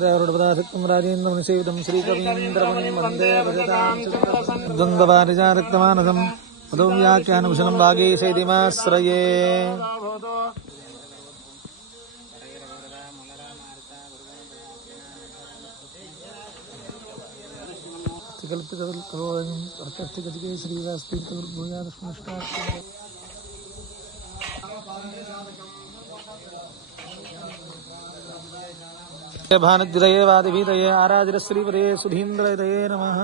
ദേവരുടെ രാജേന്ദ്രമുനിസേവിതം ശ്രീകവീന്ദ്രമുനിം വന്ദേ ദ്വന്ദ്വപാരിജാരക്തമാനസം വ്യാഖ്യാനഭൂഷണം ഭാഗീശൈതിമാശ്രയേ. ഭാനുദ്രയേ വാദിഭീതയേ ആരാജിരശ്രീപദേ സുധീന്ദ്രയതയേ നമഃ.